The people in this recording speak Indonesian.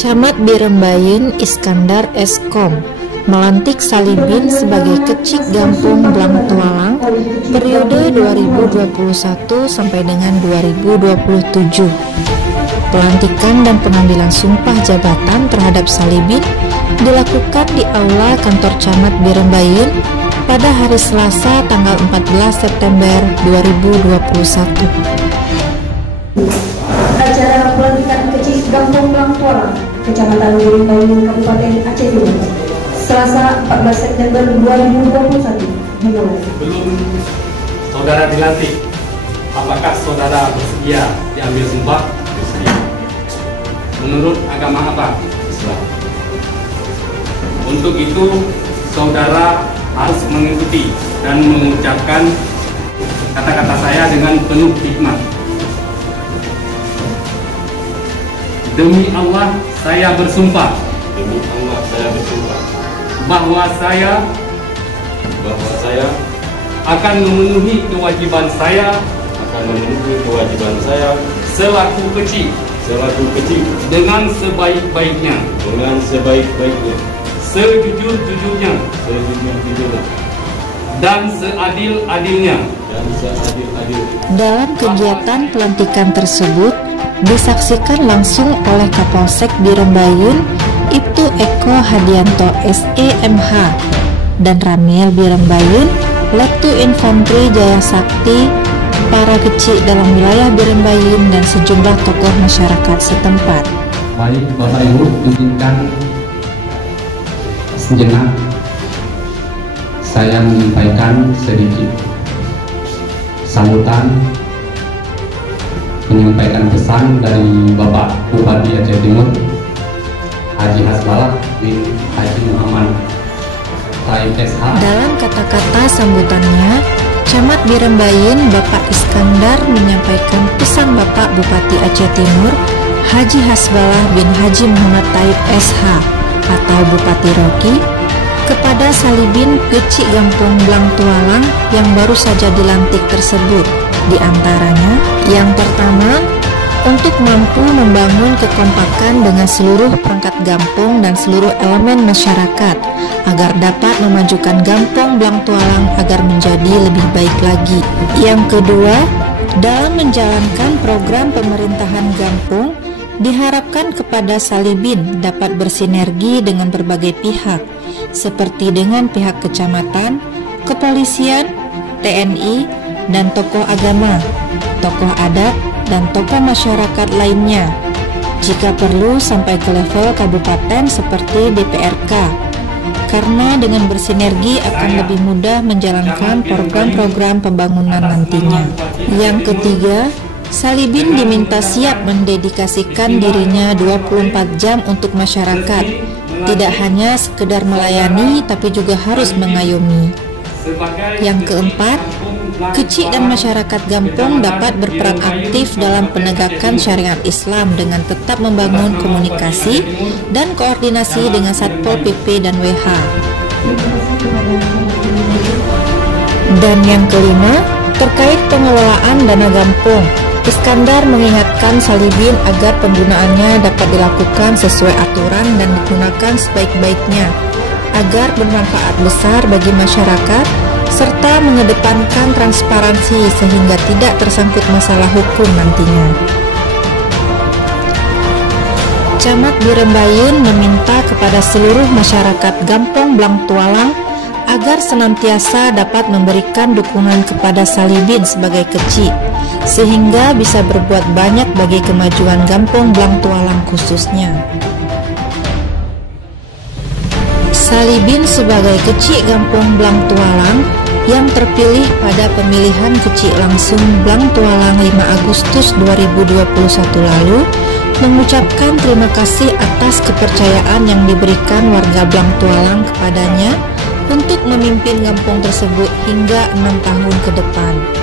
Camat Birembayeun Iskandar Eskom melantik Salibin sebagai Kecik Gampong Blangtualang periode 2021 sampai dengan 2027. Pelantikan dan pengambilan sumpah jabatan terhadap Salibin dilakukan di Aula Kantor Camat Birembayeun pada hari Selasa tanggal 14 September 2021. Acara pelantikan Kecik Gampong Blangtualang, Kecamatan Birembayeun, Kabupaten Aceh Timur, Selasa 14 September 2021 dimulai. Belum saudara dilantik, apakah saudara bersedia diambil sumpah? Bersedia. Menurut agama apa? Islam. Untuk itu, saudara harus mengikuti dan mengucapkan kata-kata saya dengan penuh hikmat. Demi Allah, saya bersumpah. Demi Allah, saya bersumpah Bahwa saya akan memenuhi kewajiban saya selaku kecik dengan sebaik-baiknya, sejujur-jujurnya, dan seadil-adilnya. Dalam kegiatan pelantikan tersebut disaksikan langsung oleh Kapolsek Birembayeun Ibtu Eko Hadianto SEMH dan Ramil Birembayeun Letu Infantri Jaya Sakti, para kecik dalam wilayah Birembayeun dan sejumlah tokoh masyarakat setempat. Baik Bapak Ibu, izinkan sejenak saya menyampaikan sedikit sambutan, menyampaikan pesan dari Bapak Bupati Aceh Timur Haji Hasbalah bin Haji Muhammad Taib SH. Dalam kata-kata sambutannya, Camat Birembayeun Bapak Iskandar menyampaikan pesan Bapak Bupati Aceh Timur Haji Hasbalah bin Haji Muhammad Taib SH atau Bupati Roki kepada Salibin Kecik Gampong Blangtualang yang baru saja dilantik tersebut. Di antaranya, yang pertama, untuk mampu membangun kekompakan dengan seluruh perangkat Gampong dan seluruh elemen masyarakat agar dapat memajukan Gampong Blangtualang agar menjadi lebih baik lagi. Yang kedua, dalam menjalankan program pemerintahan Gampong, diharapkan kepada Salibin dapat bersinergi dengan berbagai pihak, seperti dengan pihak kecamatan, kepolisian, TNI, dan tokoh agama, tokoh adat, dan tokoh masyarakat lainnya. Jika perlu sampai ke level kabupaten seperti DPRK, karena dengan bersinergi akan lebih mudah menjalankan program-program pembangunan nantinya. Yang ketiga, Salibin diminta siap mendedikasikan dirinya 24 jam untuk masyarakat, tidak hanya sekedar melayani tapi juga harus mengayomi. Yang keempat, kecik dan masyarakat Gampong dapat berperan aktif dalam penegakan syariat Islam dengan tetap membangun komunikasi dan koordinasi dengan Satpol PP dan WH. Dan yang kelima, terkait pengelolaan dana Gampong, Iskandar mengingatkan Salibin agar penggunaannya dapat dilakukan sesuai aturan dan digunakan sebaik-baiknya agar bermanfaat besar bagi masyarakat serta mengedepankan transparansi sehingga tidak tersangkut masalah hukum nantinya. Camat Birembayeun meminta kepada seluruh masyarakat Gampong Blangtualang agar senantiasa dapat memberikan dukungan kepada Salibin sebagai kecik, sehingga bisa berbuat banyak bagi kemajuan Gampong Blangtualang khususnya. Salibin sebagai Kecik Gampong Blangtualang yang terpilih pada pemilihan kecik langsung Blangtualang 5 Agustus 2021 lalu mengucapkan terima kasih atas kepercayaan yang diberikan warga Blangtualang kepadanya untuk memimpin Gampong tersebut hingga 6 tahun ke depan.